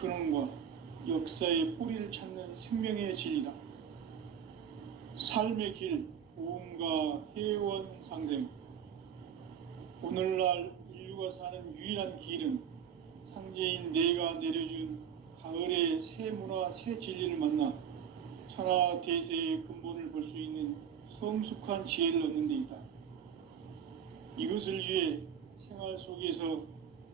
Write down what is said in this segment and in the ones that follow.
근원과 역사의 뿌리를 찾는 생명의 진리다. 삶의 길, 보험과 회원 상생. 오늘날 인류가 사는 유일한 길은 상제인 내가 내려준 가을의 새 문화, 새 진리를 만나 천하 대세의 근본을 볼 수 있는 성숙한 지혜를 얻는 데 있다. 이것을 위해 생활 속에서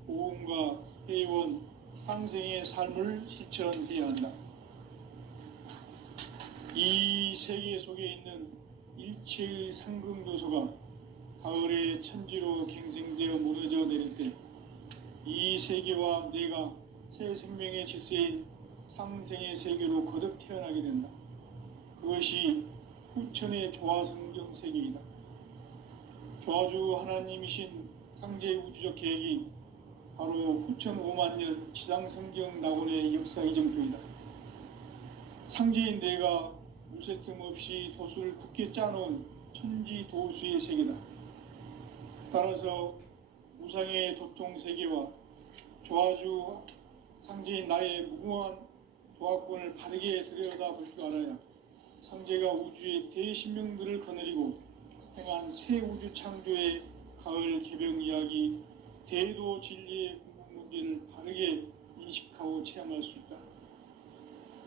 보험과 회원, 상생의 삶을 실천해야 한다. 이 세계 속에 있는 일체의 상승도소가 가을의 천지로 갱생되어 무너져 내릴 때 이 세계와 내가 새 생명의 질서인 상생의 세계로 거듭 태어나게 된다. 그것이 후천의 조화성경 세계이다. 조화주 하나님이신 상제의 우주적 계획이 바로 후천 5만년 지상성경 낙원의 역사 이정표이다. 상제인 내가 무쇠틈 없이 도수를 굳게 짜놓은 천지 도수의 세계다. 따라서 무상의 도통 세계와 조화주 상제인 나의 무궁한 조화권을 바르게 들여다볼 줄 알아야 상제가 우주의 대신명들을 거느리고 행한 새 우주 창조의 가을 개병 이야기, 대도 진리의 궁극 문제를 바르게 인식하고 체험할 수 있다.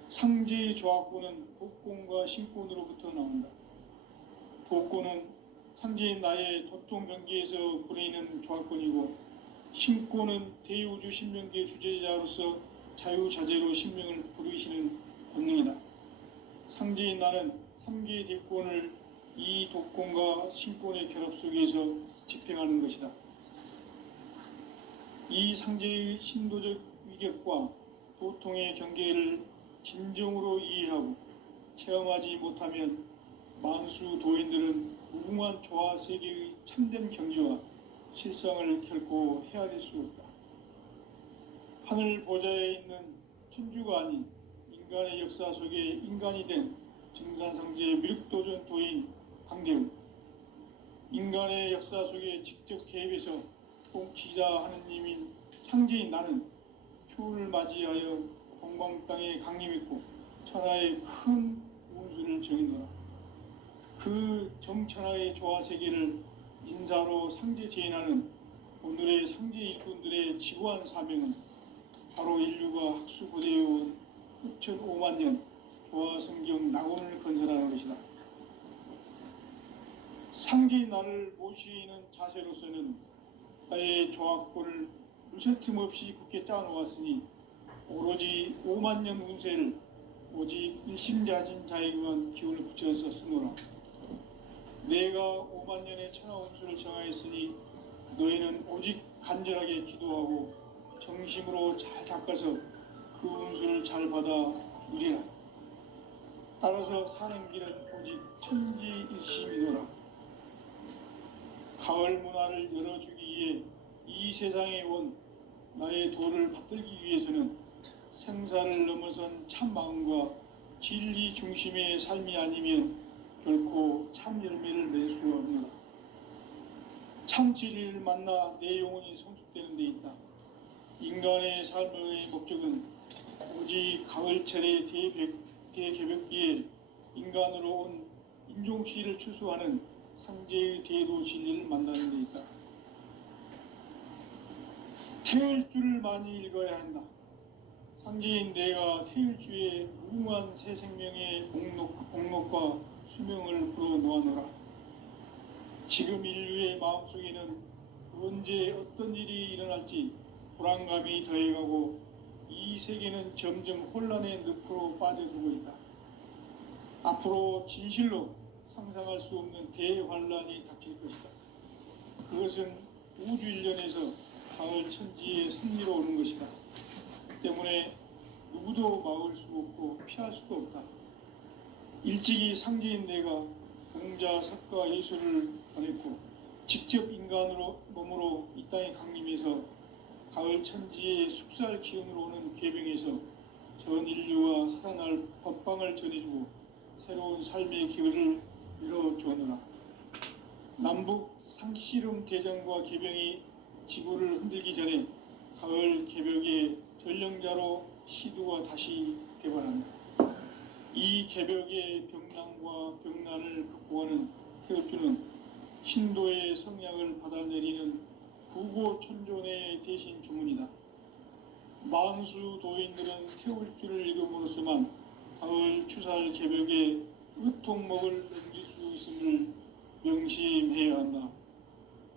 상제의 조화권은 도권과 신권으로부터 나온다. 도권은 상제인 나의 도통 경계에서 부리는 조화권이고, 신권은 대우주 신명계 주제자로서 자유자재로 신명을 부르시는 권능이다. 상제인 나는 3개의 대권을 이 도권과 신권의 결합 속에서 집행하는 것이다. 이 상제의 신도적 위격과 도통의 경계를 진정으로 이해하고 체험하지 못하면 만수 도인들은 무궁한 조화 세계의 참된 경지와 실상을 결코 헤아릴 수 없다. 하늘 보좌에 있는 천주가 아닌 인간의 역사 속에 인간이 된 증산상제의 미륵도전 도인 강대우, 인간의 역사 속에 직접 개입해서 통치자 하느님인 상제인 나는 추운을 맞이하여 동방 땅에 강림했고 천하의 큰 운수를 정의노라. 그 정천하의 조화세계를 인사로 상제 제인하는 오늘의 상제 일꾼들의 지구한 사명은 바로 인류가 학수고대해온 후천 5만년 조화성경 낙원을 건설하는 것이다. 상제인 나를 모시는 자세로서는 나의 조화권을 무쇠틈 없이 굳게 짜놓았으니 오로지 5만년 운세를 오직 일심자진 자에게만 기운을 붙여서 쓰노라. 내가 5만년의 천하 운수를 정하였으니 너희는 오직 간절하게 기도하고 정심으로 잘 닦아서 그 운수를 잘 받아 누리라. 따라서 사는 길은 오직 천지일심이노라. 가을 문화를 열어주기 위해 이 세상에 온 나의 도를 받들기 위해서는 생사를 넘어선 참 마음과 진리 중심의 삶이 아니면 결코 참 열매를 맺을 수 없노라. 참 진리를 만나 내 영혼이 성숙되는 데 있다. 인간의 삶의 목적은 오직 가을철의 대개벽기에 인간으로 온 인종시를 추수하는 상제의 대도 진리를 만나는 데 있다. 태일주를 많이 읽어야 한다. 상제인 내가 태일주의 무궁한 새 생명의 복록과 수명을 불어놓아노라. 지금 인류의 마음속에는 언제 어떤 일이 일어날지 불안감이 더해가고 이 세계는 점점 혼란의 늪으로 빠져들고 있다. 앞으로 진실로 상상할 수 없는 대환란이 닥칠 것이다. 그것은 우주 일련에서 가을 천지의 승리로 오는 것이다. 때문에 누구도 막을 수 없고 피할 수도 없다. 일찍이 상제인 내가 공자, 석가, 예수를 보냈고 직접 인간으로 몸으로 이 땅에 강림해서 가을 천지의 숙살 기운으로 오는 궤병에서 전 인류와 살아날 법방을 전해주고 새로운 삶의 기회를 열어주었노라. 남북 상씨름 대전과 개병이 지구를 흔들기 전에 가을 개벽의 전령자 사상자로 시두가 다시 되관한다. 이 개벽의 병난과 병난을 극복하는 태극주는 신도의 성약을 받아내리는 부고천존의 대신 주문이다. 만수 도인들은 태울주를 읽음으로써만 가을 추살 개벽의 의통목을 넘길 수 있음을 명심해야 한다.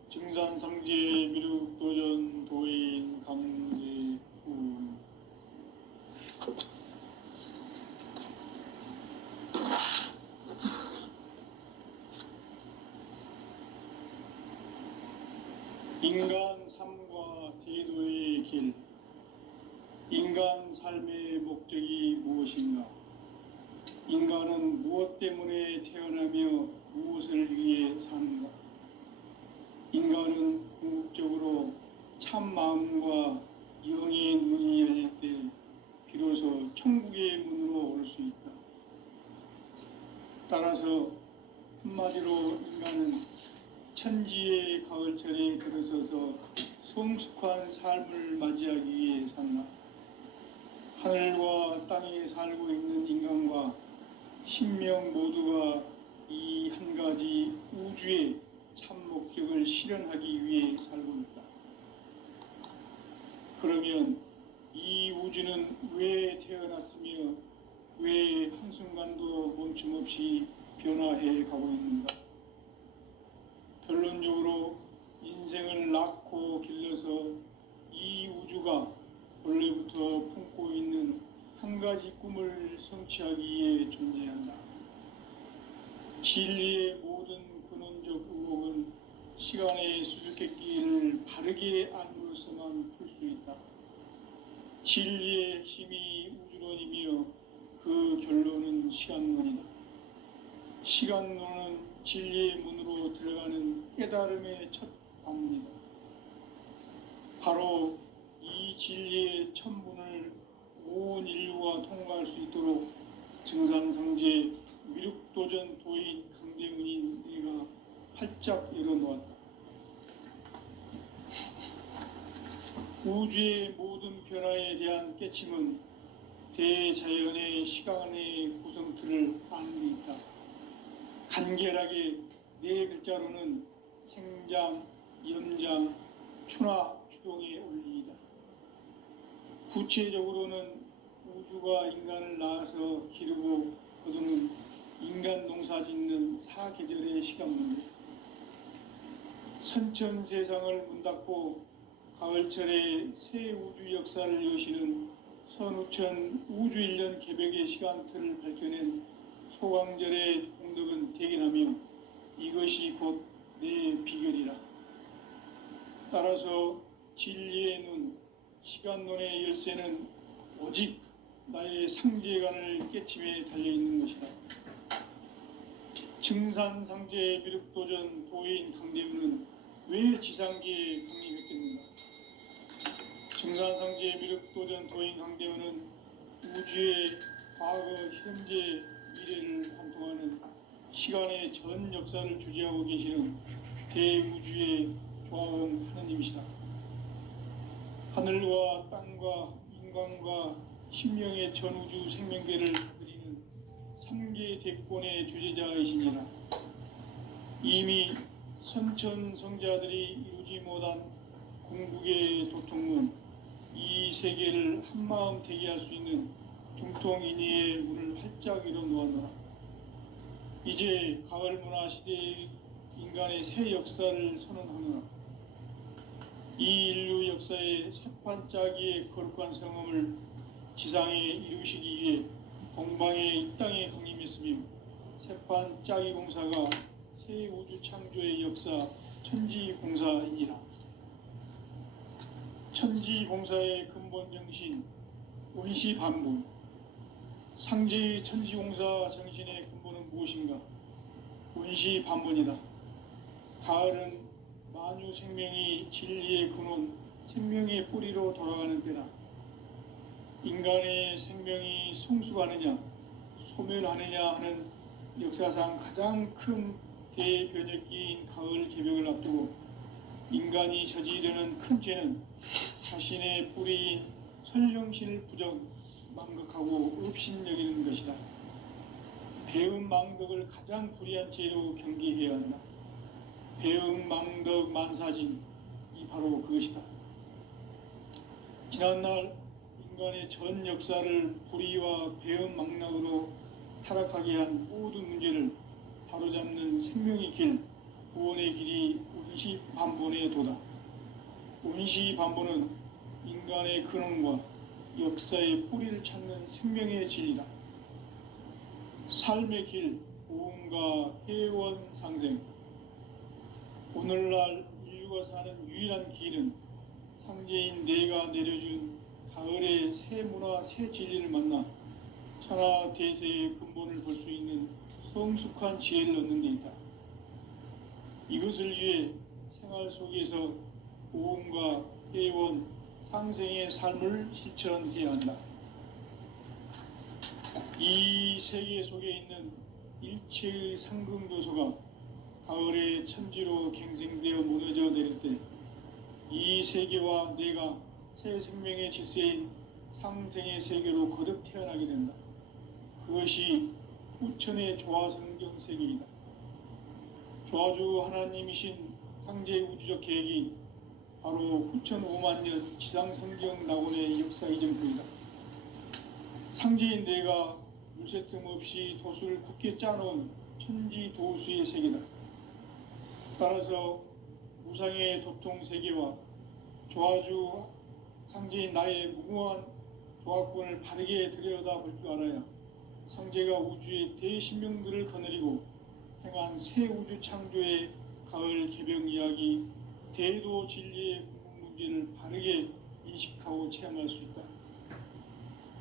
증산상제 미륵도전 도인 강제훈. 인간 삶과 대도의 길. 인간 삶의 목적이 무엇인가? 인간은 무엇 때문에 태어나며 무엇을 위해 사는가? 인간은 궁극적으로 참 마음과 영의 문이 열릴 때 비로소 천국의 문으로 올 수 있다. 따라서 한마디로 인간은 천지의 가을철에 들어서서 성숙한 삶을 맞이하기 위해 산다. 하늘과 땅에 살고 있는 인간과 신명 모두가 이 한 가지 우주의 참 목적을 실현하기 위해 살고 있다. 그러면 이 우주는 왜 태어났으며 왜 한순간도 멈춤없이 변화해 가고 있는가? 결론적으로 인생을 낳고 길러서 이 우주가 원래부터 품고 있는 한 가지 꿈을 성취하기 위해 존재한다. 진리의 모든 근원적 의혹은 시간의 수수께끼를 바르게 알므로서만 풀 수 있다. 진리의 핵심이 우주론이며 그 결론은 시간론이다. 시간론은 진리의 문으로 들어가는 깨달음의 첫 방문이다. 바로 이 진리의 첫 문을 온 인류가 통과할 수 있도록 증산상제 미륵도전 도인 강대훈인 내가 활짝 열어놓았다. 우주의 모든 변화에 대한 깨침은 대자연의 시간의 구성틀을 아는 데 있다. 간결하게 네 글자로는 생장, 연장, 추나 추동의 원리이다. 구체적으로는 우주가 인간을 낳아서 기르고 거두는 인간 농사 짓는 사계절의 시간 문제. 선천 세상을 문 닫고 가을철에 새 우주 역사를 여시는 선우천 우주일년 개벽의 시간틀을 밝혀낸 소강절의 공덕은 대견하며 이것이 곧 내 비결이라. 따라서 진리의 눈, 시간론의 열쇠는 오직 나의 상제관을 깨침에 달려있는 것이다. 증산상제 미륵도전 도인 강대훈은 왜 지상계에 강림했겠는가? 증산상제 미륵도전 도인 강대훈은 우주의 과거, 현재, 미래를 관통하는 시간의 전 역사를 주재하고 계시는 대우주의 조화원 하느님이시다. 하늘과 땅과 인간과 신명의 전우주 생명계를 다스리는 3계 대권의 주재자이시니라. 이미 선천성자들이 이루지 못한 궁극의 도통문, 이 세계를 한마음 되게 할 수 있는 중통인의의 문을 활짝 열어놓았노라. 이제 가을 문화 시대의 인간의 새 역사를 선언하노라. 이 인류 역사의 새판짜기의 거룩한 성음을 지상에 이루시기 위해 동방의 이 땅에 강림했으며 새판짜기 공사가 새 우주 창조의 역사 천지공사이니라. 천지공사의 근본 정신 원시반분. 상제의 천지공사 정신의 근본은 무엇인가? 원시반분이다. 가을은 만유 생명이 진리의 근원, 생명의 뿌리로 돌아가는 때다. 인간의 생명이 성숙하느냐, 소멸하느냐 하는 역사상 가장 큰 대변혁기인 가을 개벽을 앞두고 인간이 저지르는 큰 죄는 자신의 뿌리인 설령신을 부정, 망극하고 업신여기는 것이다. 배음 망덕을 가장 불의한 죄로 경계해야 한다. 배음 망덕 만사진이 바로 그것이다. 지난날 인간의 전 역사를 불의와 배음 망락으로 타락하게 한 모든 문제를 바로잡는 생명의 길, 구원의 길이 운시반본의 도다. 운시반본은 인간의 근원과 역사의 뿌리를 찾는 생명의 진리다. 삶의 길, 보험과 회원 상생. 오늘날 인류가 사는 유일한 길은 상제인 내가 내려준 가을의 새 문화, 새 진리를 만나 천하 대세의 근본을 볼 수 있는 성숙한 지혜를 얻는 데 있다. 이것을 위해 생활 속에서 보험과 회원, 상생의 삶을 실천해야 한다. 이 세계 속에 있는 일체의 상승도소가 가을의 천지로 갱생되어 무너져 내릴 때 이 세계와 내가 새 생명의 질서인 상생의 세계로 거듭 태어나게 된다. 그것이 후천의 조화성경 세계이다. 조화주 하나님이신 상제 우주적 계획이 바로 후천 5만년 지상성경 낙원의 역사 이전부이다. 상제인 내가 물새 틈 없이 도수를 굳게 짜놓은 천지 도수의 세계다. 따라서 무상의 도통 세계와 조화주 상제인 나의 무궁한 조화권을 바르게 들여다볼 줄 알아야 상제가 우주의 대신명들을 거느리고 행한 새 우주 창조의 가을 개병 이야기, 대도 진리의 궁극 문제를 바르게 인식하고 체험할 수 있다.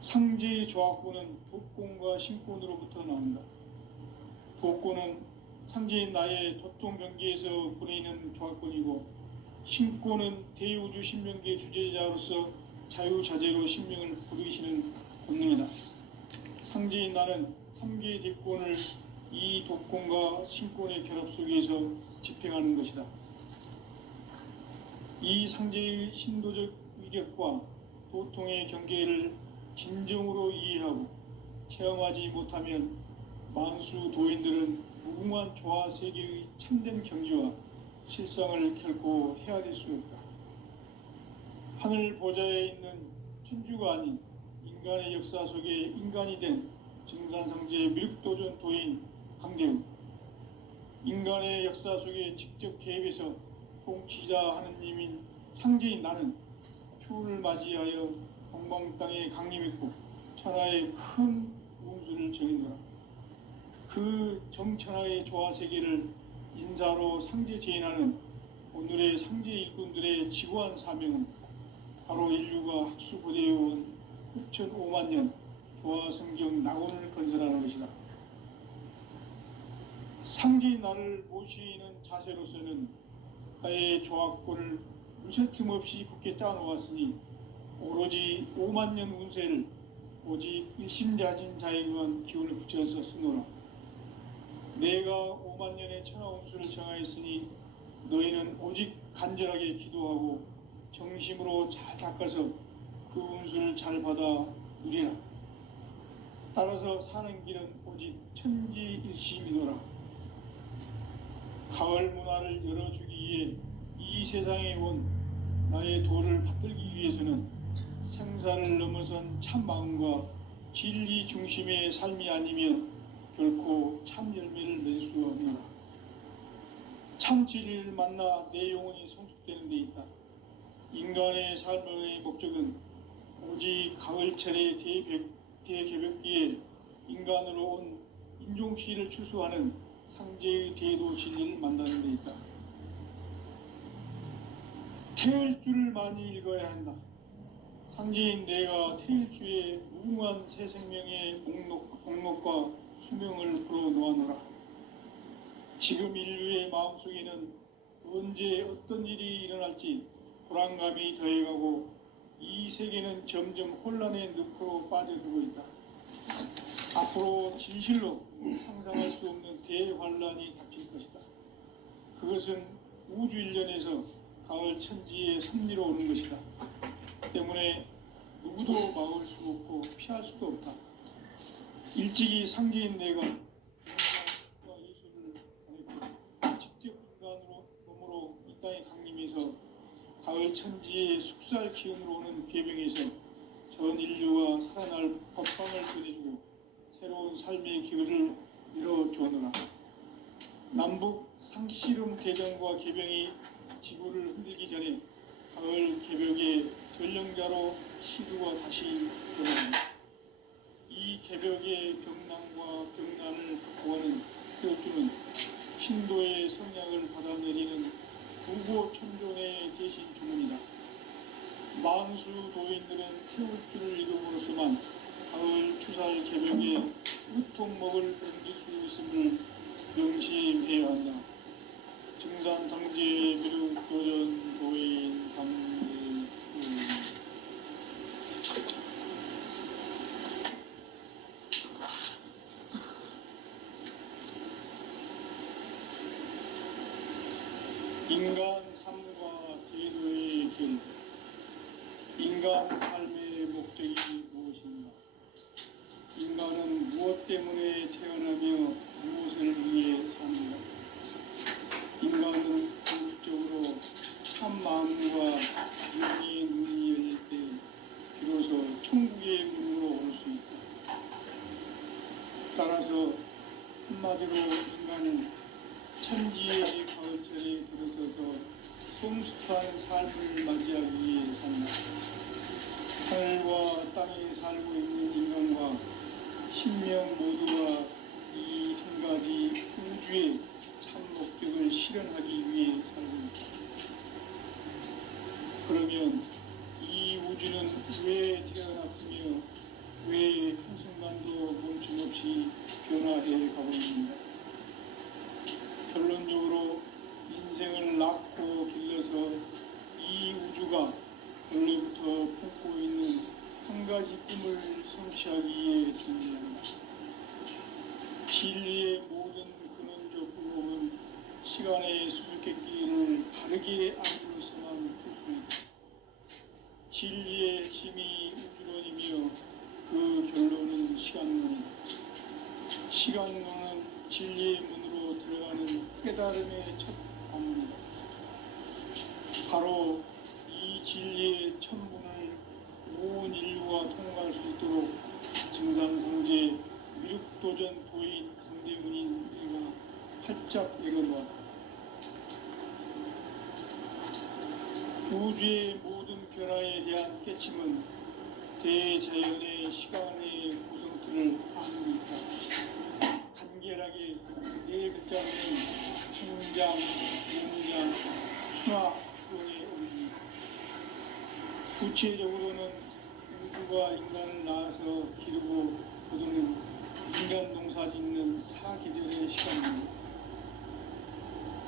상제의 조화권은 도권과 신권으로부터 나온다. 도권은 상제인 나의 도통 경계에서 부리는 조화권이고, 신권은 대우주 신명계 주제자로서 자유자재로 신명을 부르시는 본능이다. 상제인 나는 3개의 대권을 이 도권과 신권의 결합 속에서 집행하는 것이다. 이 상제의 신도적 위격과 도통의 경계를 진정으로 이해하고 체험하지 못하면 만수 도인들은 무궁한 조화 세계의 참된 경지와 실상을 결코 헤아릴 수 없다. 하늘 보좌에 있는 천주가 아닌 인간의 역사 속에 인간이 된 증산상제의 미륵도전 도인 강대우, 인간의 역사 속에 직접 개입해서 통치자 하느님인 상제인 나는 추후를 맞이하여 동방 땅에 강림했고 천하의 큰 운수를 정인노라. 그 정천하의 조화 세계를 인사로 상제 제인하는 오늘의 상제 일꾼들의 지구한 사명은 바로 인류가 학수고대해온 후천 5만년 조화 성경 낙원을 건설하는 것이다. 상제인 나를 모시는 자세로서는 나의 조화권을 무쇠 틈 없이 굳게 짜놓았으니 오로지 5만년 운세를 오직 일심자진 자에게만 기운을 붙여서 쓰노라. 내가 5만년의 천하운수를 정하였으니 너희는 오직 간절하게 기도하고 정심으로 잘 닦아서 그 운수를 잘 받아 누리라. 따라서 사는 길은 오직 천지일심이노라. 가을 문화를 열어주기 위해 이 세상에 온 나의 도를 받들기 위해서는 생사를 넘어선 참 마음과 진리 중심의 삶이 아니면 결코 참 열매를 맺을 수 없노라. 참 진리를 만나 내 영혼이 성숙되는 데 있다. 인간의 삶의 목적은 오직 가을철의 대개벽기에 인간으로 온 인종씨를 추수하는 상제의 대도 진리를 만나는 데 있다. 태일주를 많이 읽어야 한다. 상제인 내가 태일주의 무궁한 새 생명의 목록과 수명을 불어놓아노라. 지금 인류의 마음속에는 언제 어떤 일이 일어날지 불안감이 더해가고 이 세계는 점점 혼란의 늪으로 빠져들고 있다. 앞으로 진실로 상상할 수 없는 대환란이 닥칠 것이다. 그것은 우주 일련에서 가을 천지의 섭리로 오는 것이다. 때문에 누구도 막을 수 없고 피할 수도 없다. 일찍이 상계인 내가 문화와 예술을 가했고 직접 인간으로 몸으로 이 땅에 강림해서 가을 천지의 숙살 기운으로 오는 괴병에서 전 인류가 살아날 법방을 전해주고 새로운 삶의 기회를 밀어주었노라. 남북 상씨름 대전과 개병이 지구를 흔들기 전에 가을 개벽의 전령자로 시루가 다시 들어갑니다. 이 개벽의 병난과 병난을 극복하는 태어주는 신도의 성약을 받아내리는 부고천존의 대신 주문이다. 만수 도인들은 태울주를 읽음으로써만 가을 추살 개벽의 으통목을 넘길 수 있음을 명심해야 한다. 증산상제 미륵도전 도인 강례 인간 삶과 제도의 길. 인간 삶의 목적이 무엇인가? 인간은 무엇 때문에 태어나며 무엇을 위해 삽니까? 인간은 궁극적으로 참 마음과 윤리의 눈이 열릴 때 비로소 천국의 문으로 올 수 있다. 따라서 한마디로 인간은 천지의 가을철에 들어서서 성숙한 삶을 맞이하기 위해 산다. 하늘과 땅에 살고 있는 인간과 신명 모두가 이 한 가지 우주의 참 목적을 실현하기 위해 살고 있다. 그러면 이 우주는 왜 태어났으며 왜 한순간도 멈춤없이 변화해 가고 있는가? 결론적으로 인생을 낳고 길러서 이 우주가 원래부터 품고 있는 한 가지 꿈을 성취하기 위해 존재한다. 진리의 모든 근원적 의혹은 시간의 수수께끼를 바르게 알고서만 풀 수 있다. 진리의 핵심이 우주론이며 그 결론은 시간론이다. 시간론은 진리의 문으로 들어가는 깨달음의 첫 관문이다. 바로 이 진리의 첫 문을 온 인류가 통과할 수 있도록 증산상제 미륵도전 도인 강대문인 내가 활짝 열어놓았다. 우주의 모든 변화에 대한 깨침은 대자연의 시간의 구성틀을 아는 있다. 간결하게 네 글자는 성장, 연장, 충화, 추동의 원리입니다. 구체적으로는 우주가 인간을 낳아서 기르고 거두는 인간 농사 짓는 사계절의 시간입니다.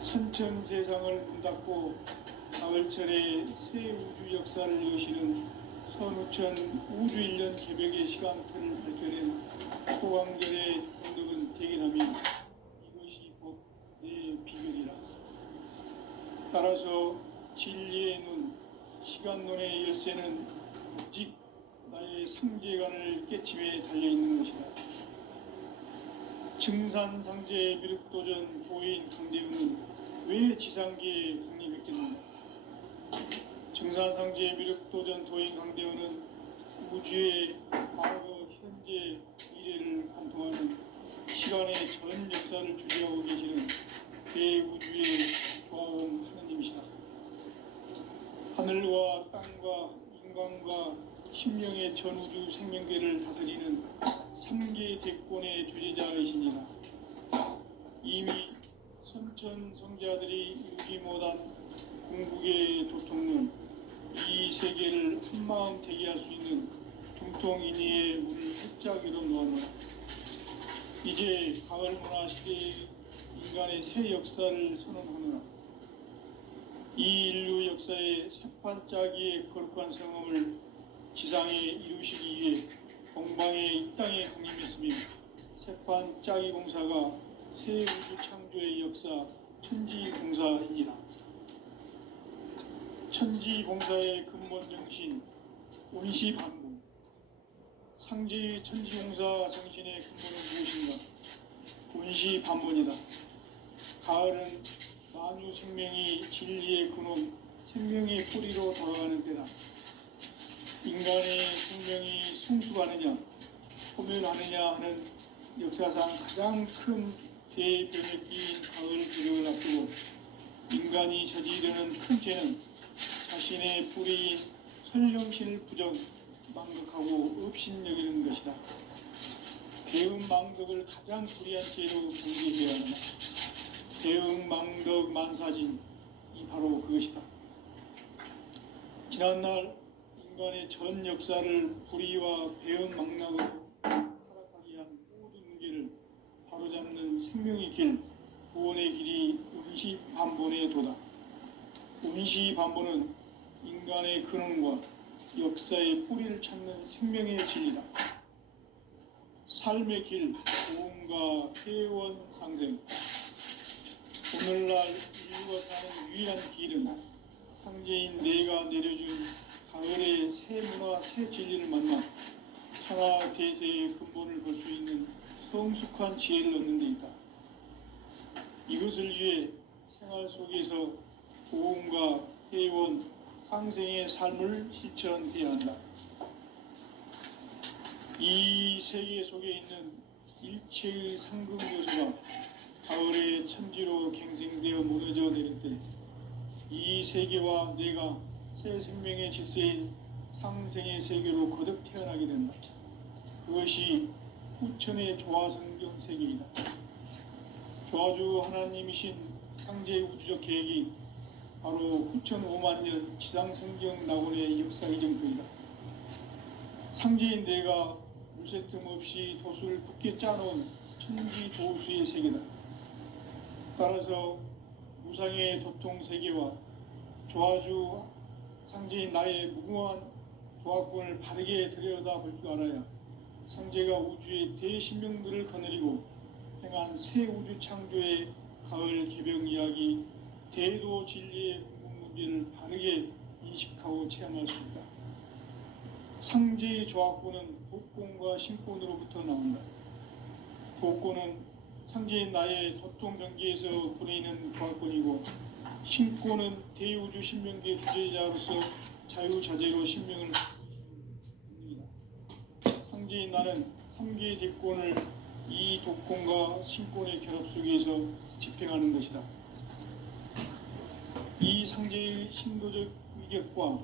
선천 세상을 문 닫고 가을철에 새 우주 역사를 여시는 선우천 우주일년 개벽의 시간틀을 밝혀낸 소강절의 공덕은 대견하며 이것이 곧 내 비결이라. 따라서 진리의 눈, 시간론의 열쇠는 오직 나의 상제관을 깨침에 달려있는 것이다. 증산상제 미륵도전 도인 강대훈은 왜 지상계에 강림했겠는가? 증산상제 미륵도전 도인 강대훈은 우주의 과거, 현재, 미래를 관통하는 시간의 전 역사를 주재하고 계시는 대우주의 조화원 하느님이시다. 하늘과 땅과 인간과 심령의 전우주 생명계를 다스리는 3계 대권의 주제자이시니라. 이미 선천 성자들이 이루지 못한 궁극의 도통론, 이 세계를 한마음 대기할 수 있는 중통인의의 문을 활짝 열어놓았노라. 이제 가을 문화 시대의 인간의 새 역사를 선언하노라. 이 인류 역사의 새판짜기의 거룩한 성험을 지상에 이루시기 위해 동방의 이 땅에 강림했으며 새판짜기 공사가 새 우주 창조의 역사 천지봉사이니라. 천지봉사의 근본 정신 운시반복, 상제의 천지용사 정신의 근본은 무엇인가? 운시반본이다. 가을은 만유 생명이 진리의 근원, 생명의 뿌리로 돌아가는 때다. 인간의 생명이 성숙하느냐, 소멸하느냐 하는 역사상 가장 큰 대변혁기인 가을 기력을 앞두고 인간이 저지르는 큰 죄는 자신의 뿌리인 설령신을 부정, 망극하고 업신여기는 것이다. 배은망덕을 가장 불의한 죄로 경계해야 한다. 배은망덕 만사진이 바로 그것이다. 지난날 인간의 전 역사를 불의와 배은망락으로 타락하게 한 모든 문제를 바로잡는 생명의 길, 구원의 길이 운시반본의 도다. 운시반본은 인간의 근원과 역사의 뿌리를 찾는 생명의 진리다. 삶의 길, 고음과 회원 상생. 오늘날 인류가 사는 유일한 길은 상제인 내가 내려준 가을의 새 문화, 새 진리를 만나 천하 대세의 근본을 볼 수 있는 성숙한 지혜를 얻는 데 있다. 이것을 위해 생활 속에서 고음과 회원, 상생의 삶을 실천해야 한다. 이 세계 속에 있는 일체의 상급 요소가 가을의 천지로 갱생되어 무너져 내릴 때 이 세계와 내가 새 생명의 질서인 상생의 세계로 거듭 태어나게 된다. 그것이 후천의 조화성경 세계이다. 조화주 하나님이신 상제의 우주적 계획이 바로 후천 5만 년 지상성경 낙원의 역사 이정표이다. 상제인 내가 물새 틈 없이 도수를 굳게 짜놓은 천지 도수의 세계다. 따라서 무상의 도통 세계와 조화주 상제인 나의 무궁한 조화권을 바르게 들여다볼 줄 알아야 상제가 우주의 대신명들을 거느리고 행한 새 우주 창조의 가을 개병 이야기, 대도 진리의 궁극 문제를 바르게 인식하고 체험할 수 있다. 상제의 조화권은 도권과 신권으로부터 나온다. 도권은 상제인 나의 도통경계에서 부리는 조화권이고, 신권은 대우주 신명계 주제자로서 자유자재로 신명을 부립니다. 상제인 나는 3개의 대권을 이 도권과 신권의 결합 속에서 집행하는 것이다. 이 상제의 신도적 위격과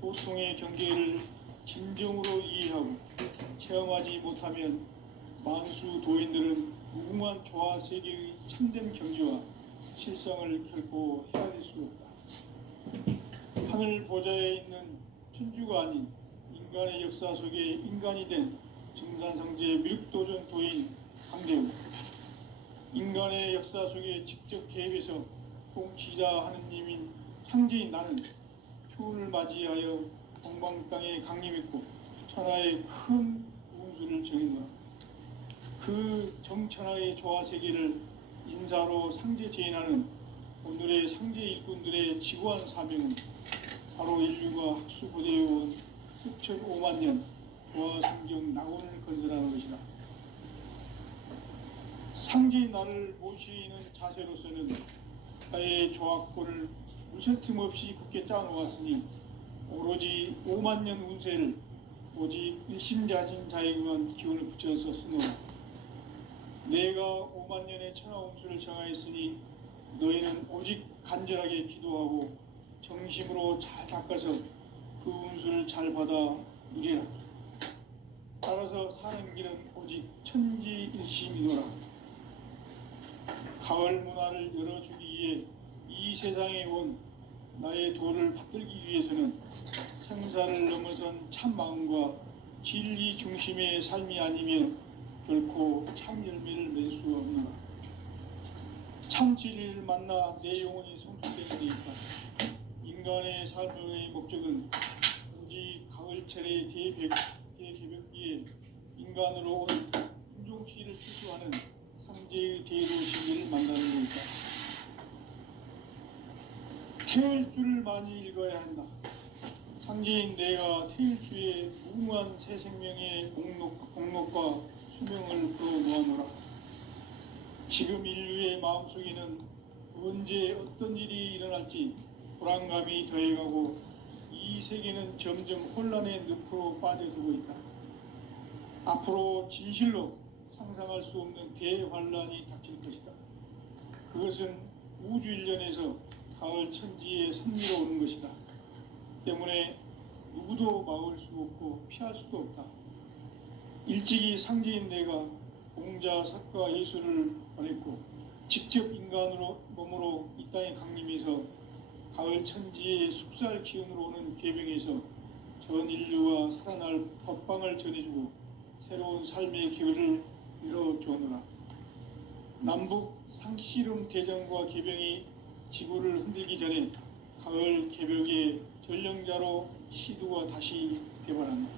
도통의 경계를 진정으로 이해하고 체험하지 못하면 만수 도인들은 무궁한 조화 세계의 참된 경지와 실상을 결코 헤아릴 수 없다. 하늘 보좌에 있는 천주가 아닌 인간의 역사 속에 인간이 된 정산상제 미륵도전 도인 강대우, 인간의 역사 속에 직접 개입해서 통치자 하느님인 상제인 나는 추운을 맞이하여 동방 땅에 강림했고 천하의 큰 운수를 정했노라. 그 정천하의 조화 세계를 인사로 상제 재인하는 오늘의 상제 일꾼들의 지구한 사명은 바로 인류가 학수고대해온 후천 5만 년 조화 성경 낙원을 건설하는 것이다. 상제인 나를 모시는 자세로서는 나의 조화권을 무쇠틈 없이 굳게 짜놓았으니 오로지 5만 년 운세를 오직 일심자진 자에게만 기원을 붙여서 쓰노라. 내가 5만 년의 천하 운수를 정하였으니 너희는 오직 간절하게 기도하고 정심으로 잘 닦아서 그 운수를 잘 받아 누리라. 따라서 사는 길은 오직 천지일심이노라. 가을 문화를 열어주기 위해 이 세상에 온 나의 도를 받들기 위해서는 생사를 넘어선 참 마음과 진리 중심의 삶이 아니면 결코 참 열매를 맺을 수 없노라. 참 진리를 만나 내 영혼이 성숙되는 데 있다. 인간의 삶의 목적은 오직 가을철의 대개벽기에 인간으로 온 인종시를 추수하는 상제의 대도 진리를 만나는 데 있다. 태일 줄을 많이 읽어야 한다. 상제인 내가 태일주의 무무한 새 생명의 공록과 수명을 끌어모아노라. 지금 인류의 마음속에는 언제 어떤 일이 일어날지 불안감이 더해가고 이 세계는 점점 혼란의 늪으로 빠져들고 있다. 앞으로 진실로 상상할 수 없는 대환란이 닥칠 것이다. 그것은 우주 일련에서 가을 천지에 선미로 오는 것이다. 때문에 누구도 막을 수 없고 피할 수도 없다. 일찍이 상제인 내가 공자, 석가, 예수를 보냈고 직접 인간으로 몸으로 이 땅에 강림해서 가을 천지의 숙살 기운으로 오는 계병에서 전 인류가 살아날 법방을 전해주고 새로운 삶의 기회를 열어주오노라. 남북 상씨름 대전과 계병이 지구를 흔들기 전에 가을 개벽의 전령자로 시두가 다시 대발한다.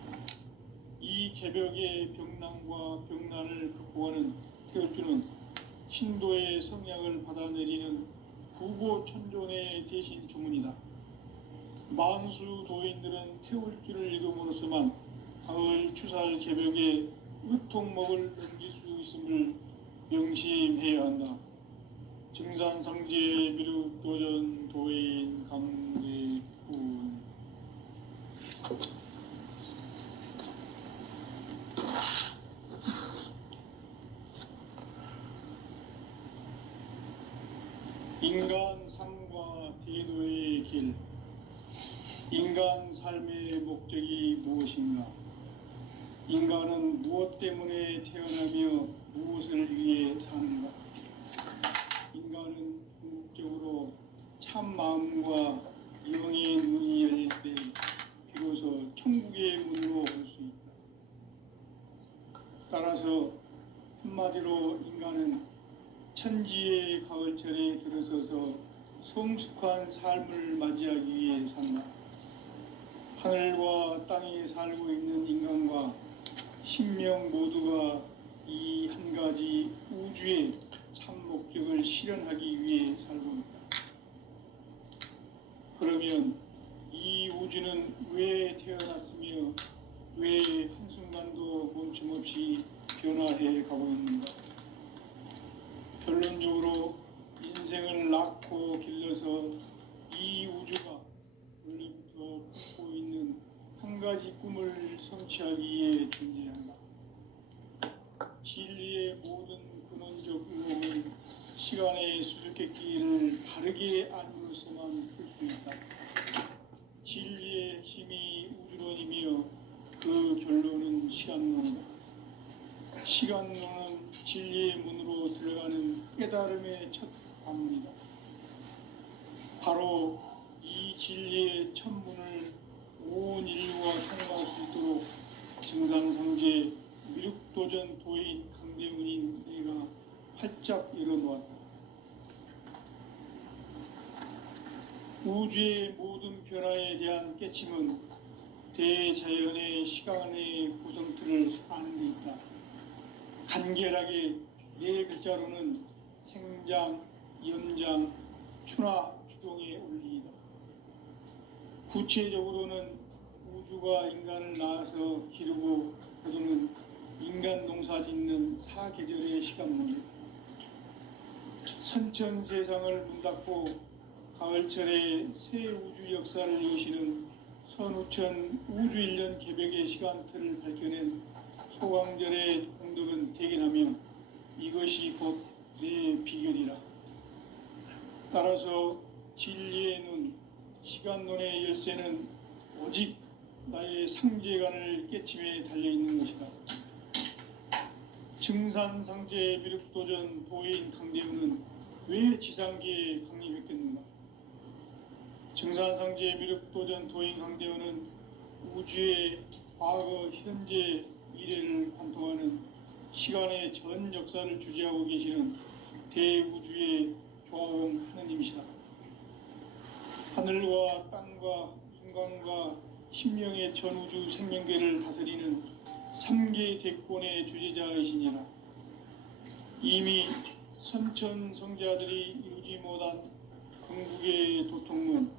이 개벽의 병난과 병난을 극복하는 태울주는 신도의 성약을 받아내리는 부고천존의 대신 주문이다. 만수 도인들은 태울주를 읽음으로써만 가을 추살 개벽의 의통목을 넘길 수 있음을 명심해야 한다. 증산상제 미륵도전 도인 강대군. 인간 삶과 대도의 길. 인간 삶의 목적이 무엇인가? 인간은 무엇 때문에 태어나며 무엇을 위해 사는가? 인간은 궁극적으로 참 마음과 영의 눈이 열릴 때 비로소 천국의 문으로 올 수 있다. 따라서 한마디로 인간은 천지의 가을철에 들어서서 성숙한 삶을 맞이하기 위해 산다. 하늘과 땅에 살고 있는 인간과 신명 모두가 이 한 가지 우주의 참 목적을 실현하기 위해 살고 있다. 그러면 이 우주는 왜 태어났으며 왜 한순간도 멈춤없이 변화해 가고 있는가? 결론적으로 인생을 낳고 길러서 이 우주가 원래부터 갖고 있는 한 가지 꿈을 성취하기 위해 존재한다. 진리의 모든 근원적 의혹은 시간의 수수께끼를 바르게 알므로서만 풀 수 있다. 진리의 핵심이 우주론이며 그 결론은 시간론이다. 시간론은 진리의 문으로 들어가는 깨달음의 첫 관문이다. 바로 이 진리의 첫 문을 온 인류가 통과할 수 있도록 증산상제 미륵도전 도인 강대훈인 내가 활짝 열어놓았다. 우주의 모든 변화에 대한 깨침은 대자연의 시간의 구성틀을 아는 데 있다. 간결하게 네 글자로는 생장, 연장, 추나 추동의 원리이다. 구체적으로는 우주가 인간을 낳아서 기르고 거두는 인간 농사 짓는 사계절의 시간문이다. 선천 세상을 문 닫고 가을철에 새 우주 역사를 여시는 선우천 우주일년 개벽의 시간틀을 밝혀낸 소강절의 공덕은 대견하며 이것이 곧 내 비결이라. 따라서 진리의 눈, 시간론의 열쇠는 오직 나의 상제관을 깨침에 달려있는 것이다. 증산상제 미륵도전 도인 강대훈은 왜 지상계에 강림했겠는가? 증산상제 미륵도전 도인 강대훈은 우주의 과거, 현재, 미래를 관통하는 시간의 전 역사를 주재하고 계시는 대우주의 조화원 하느님이시다. 하늘과 땅과 인간과 신명의 전우주 생명계를 다스리는 3개 대권의 주재자이시니라. 이미 선천 성자들이 이루지 못한 궁극의 도통문,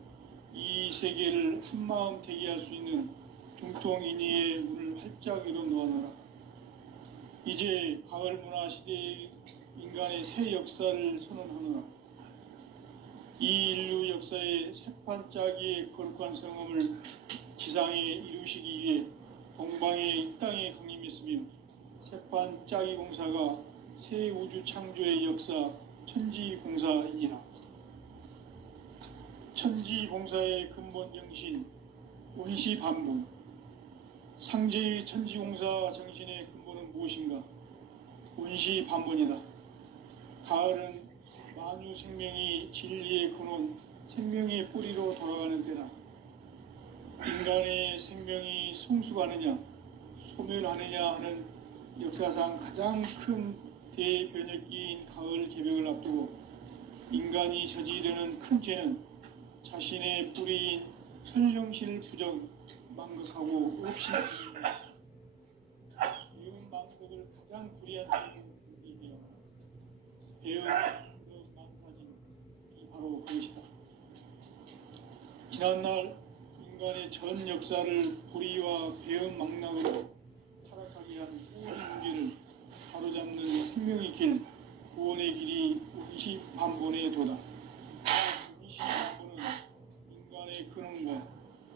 이 세계를 한마음 되게 할 수 있는 중통인의의 문을 활짝 열어 놓아노라. 이제 가을 문화 시대의 인간의 새 역사를 선언하노라. 이 인류 역사의 새판 짜기의 거룩한 성함을 지상에 이루시기 위해 동방의 이 땅에 강림했으며 새판 짜기 공사가 새 우주 창조의 역사 천지봉사이니라. 천지봉사의 근본 정신 운시반복. 상제의 천지공사 정신의 근본은 무엇인가? 운시반복이다. 가을은 만유 생명이 진리의 근원, 생명의 뿌리로 돌아가는 때다. 인간의 생명이 성숙하느냐, 소멸하느냐 하는 역사상 가장 큰 대변혁기인 가을 개벽을 앞두고 인간이 저지르는 큰 죄는 자신의 뿌리인 설령실 부정, 망극하고 업신여기는 이런 망극을 가장 불이한 죄로 준비되어 배은 만사진이 바로 그것이다. 지난날 인간의 전 역사를 불의와 배은 망락으로 타락하게 한 꼬리 문제를 바로잡는 생명의 길, 구원의 길이 운시반본의 도다. 운시반본은 인간의 근원과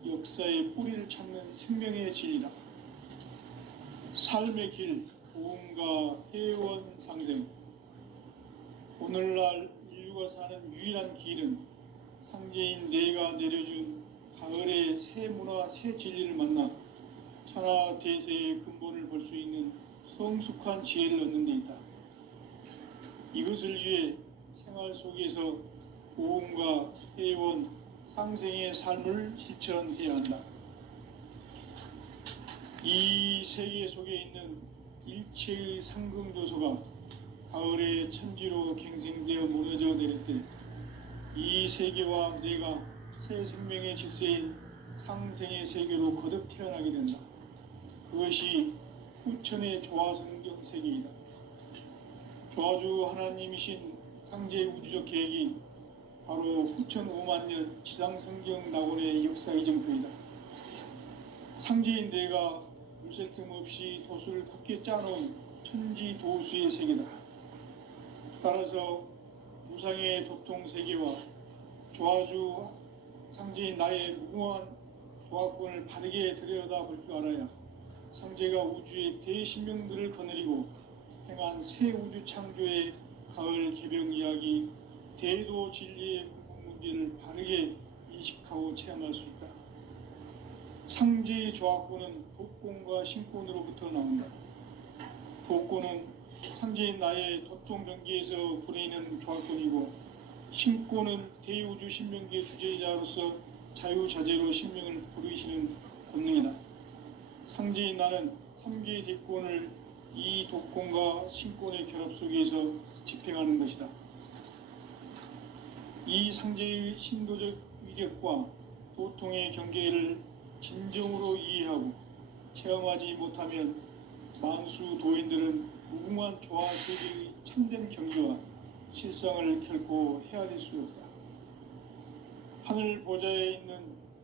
역사의 뿌리를 찾는 생명의 진리다. 삶의 길, 보험과 회원 상생. 오늘날 인류가 사는 유일한 길은 상제인 내가 내려준 가을의 새 문화, 새 진리를 만나 천하 대세의 근본을 볼 수 있는 성숙한 지혜를 얻는 데 있다. 이것을 위해 생활 속에서 보험과 회원, 상생의 삶을 실천해야 한다. 이 세계 속에 있는 일체의 상승도소가 가을의 천지로 갱생되어 무너져 내릴 때 이 세계와 내가 새 생명의 질서인 상생의 세계로 거듭 태어나게 된다. 그것이 후천의 조화성경 세계이다. 조화주 하나님이신 상제 우주적 계획이 바로 후천 5만년 지상성경 낙원의 역사 이정표이다. 상제인 내가 물샐 틈 없이 도수를 굳게 짜놓은 천지도수의 세계다. 따라서 무상의 도통세계와 조화주 상제인 나의 무궁한 조화권을 바르게 들여다볼 줄 알아야 상제가 우주의 대신명들을 거느리고 행한 새 우주 창조의 가을 개벽 이야기, 대도 진리의 근본 문제를 바르게 인식하고 체험할 수 있다. 상제의 조화권은 도권과 신권으로부터 나온다. 도권은 상제인 나의 도통 경계에서 부리는 조화권이고, 신권은 대우주 신명기의 주제자로서 자유자재로 신명을 부르시는 권능이다. 상제인 나는 3개의 대권을 이 도권과 신권의 결합 속에서 집행하는 것이다. 이 상제의 신도적 위력과 도통의 경계를 진정으로 이해하고 체험하지 못하면 만수 도인들은 무궁한 조화 세계의 참된 경지와 실상을 결코 헤아릴 수 없다. 하늘 보좌에 있는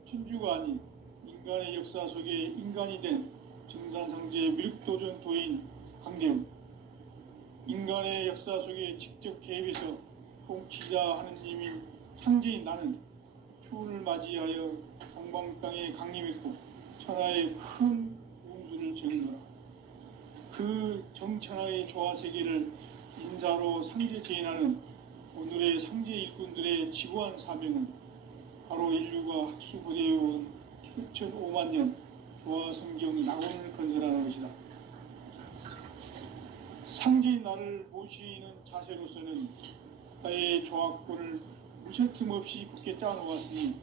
천주가 아닌 인간의 역사 속에 인간이 된 증산상제 밀도전 도인 강대훈, 인간의 역사 속에 직접 개입해서 통치자 하느님인 상제인 나는 추운을 맞이하여 동방 땅에 강림했고 천하의 큰 운수를 정노라. 그 정천하의 조화세계를 인사로 상제 제인하는 오늘의 상제 일꾼들의 지구한 사명은 바로 인류가 학수부대해온 수천 5만년 조화성경 낙원을 건설하는 것이다. 상제인 나를 모시는 자세로서는 나의 조화권을 무쇠 틈 없이 굳게 짜놓았으니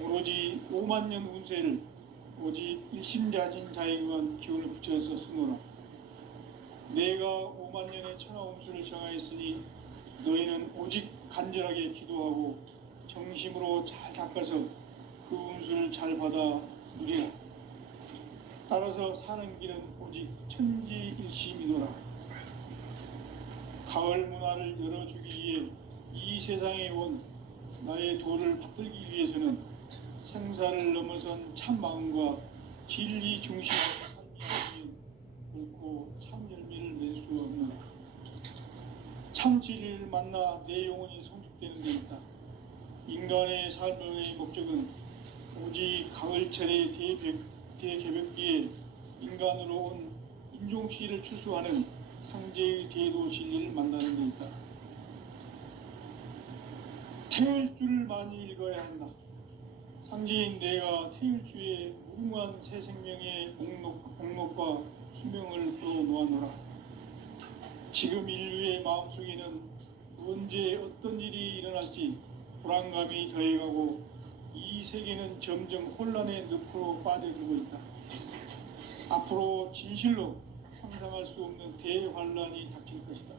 오로지 5만년 운세를 오직 일심자진 자에게만 기운을 붙여서 쓰노라. 내가 5만년의 천하 운수를 정하였으니 너희는 오직 간절하게 기도하고 정심으로 잘 닦아서 그 운수를 잘 받아 누리라. 따라서 사는 길은 오직 천지일심이노라. 가을 문화를 열어주기 위해 이 세상에 온 나의 도를 받들기 위해서는 생사를 넘어선 참 마음과 진리 중심의 삶이 결코 참 열매를 낼 수 없는 참 진리를 만나 내 영혼이 성숙되는 데 있다. 인간의 삶의 목적은 오직 가을철의 대개벽기에 인간으로 온 인종시를 추수하는 상제의 대도 진리를 만나는 데 있다. 태일주를 많이 읽어야 한다. 상제인 내가 태일주의 무궁한 새 생명의 목록과 수명을 풀어놓아노라. 지금 인류의 마음속에는 언제 어떤 일이 일어날지 불안감이 더해가고 이 세계는 점점 혼란의 늪으로 빠져들고 있다. 앞으로 진실로 상상할 수 없는 대환란이 닥칠 것이다.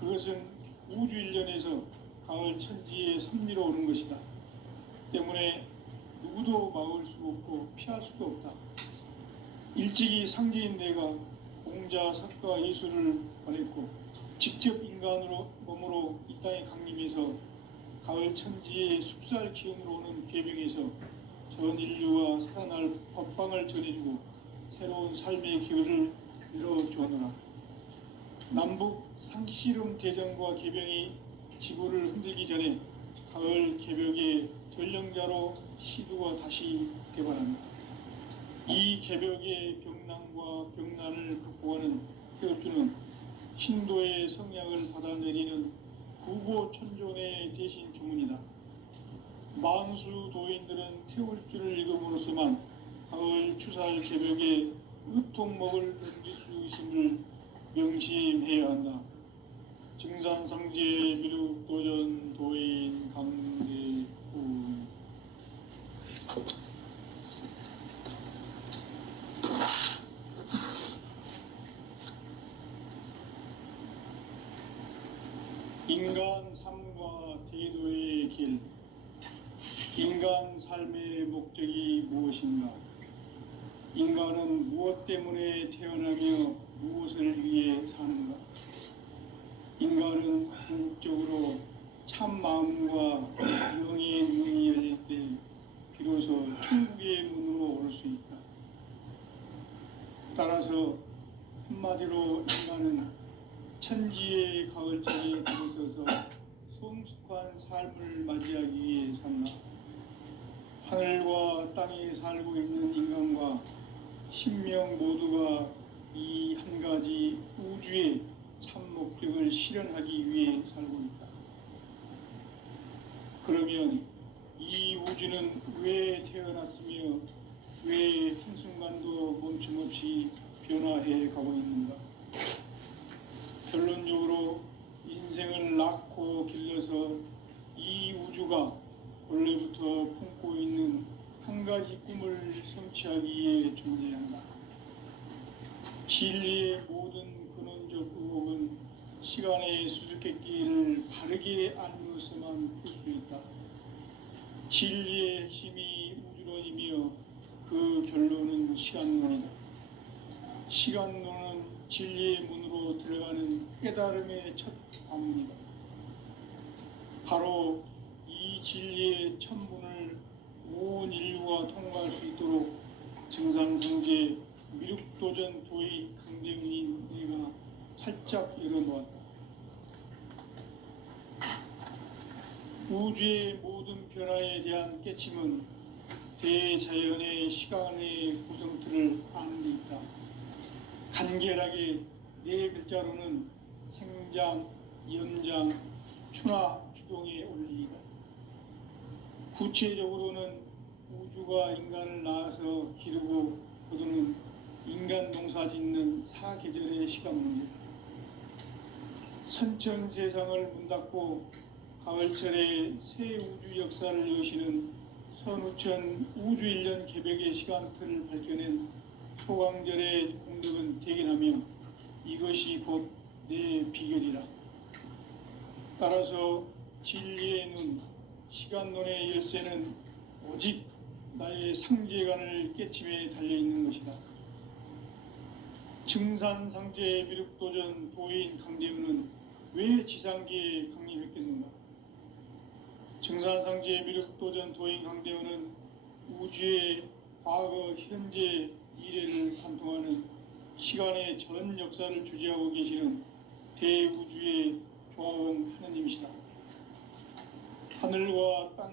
그것은 우주 일련에서 가을 천지의 섭리로 오는 것이다. 때문에 누구도 막을 수 없고 피할 수도 없다. 일찍이 상제인 내가 공자, 석가, 예수를 보냈고 직접 인간으로 몸으로 이 땅에 강림해서 가을 천지의 숲살 기운으로 오는 궤병에서 전 인류가 살아날 법방을 전해주고 새로운 삶의 기회를 열어주었노라. 남북 상씨름 대전과 개병이 지구를 흔들기 전에 가을 개벽의 전령자로 시두가 다시 개발한다. 이 개벽의 병난과 병난을 극복하는 태울주는 신도의 성약을 받아내리는 구고천존의 대신 주문이다. 만수 도인들은 태울주를 읽음으로써만 가을 추살 개벽의 의통목을 넘길 수 있음을 명심해야 한다. 증산상제 미륵도전 도인 강대구. 인간 삶과 대도의 길. 인간 삶의 목적이 무엇인가? 인간은 무엇 때문에 태어나며 무엇을 위해 사는가? 인간은 궁극적으로 참 마음과 영의 문이 열릴 때 비로소 천국의 문으로 올 수 있다. 따라서 한마디로 인간은 천지의 가을철에 들어서서 성숙한 삶을 맞이하기 위해 산다. 하늘과 땅에 살고 있는 인간과 신명 모두가 이 한 가지 우주의 참 목적을 실현하기 위해 살고 있다. 그러면 이 우주는 왜 태어났으며 왜 한순간도 멈춤없이 변화해 가고 있는가? 결론적으로 인생을 낳고 길러서 이 우주가 원래부터 품고 있는 한 가지 꿈을 성취하기 위해 존재한다. 진리의 모든 근원적 의혹은 시간의 수수께끼를 바르게 알므로서만 풀 수 있다. 진리의 핵심이 우주론이며 그 결론은 시간론이다. 시간론은 진리의 문으로 들어가는 깨달음의 첫 관문이다. 바로 이 진리의 첫 문을 온 인류가 통과할 수 있도록 증산상제 미륵도전 도의 강대훈인 내가 활짝 열어놓았다. 우주의 모든 변화에 대한 깨침은 대자연의 시간의 구성틀을 아는 데 있다. 간결하게 네 글자로는 생장, 연장, 추나 추동의 원리이다. 구체적으로는 우주가 인간을 낳아서 기르고 거두는 인간 농사 짓는 사계절의 시간 문제다. 선천 세상을 문 닫고 가을철에 새 우주 역사를 여시는 선우천 우주 1년 개벽의 시간틀을 밝혀낸 소강절의 공덕은 대견하며 이것이 곧 내 비결이라. 따라서 진리의 눈, 시간론의 열쇠는 오직 나의 상제관을 깨침에 달려있는 것이다. 증산상제 미륵도전 도인 강대훈은 왜 지상계에 강림했겠는가? 증산상제 미륵도전 도인 강대훈은 우주의 과거, 현재, 미래를 관통하는 시간의 전 역사를 주재하고 계시는 대우주의 조합원 하느님이시다. 하늘과 땅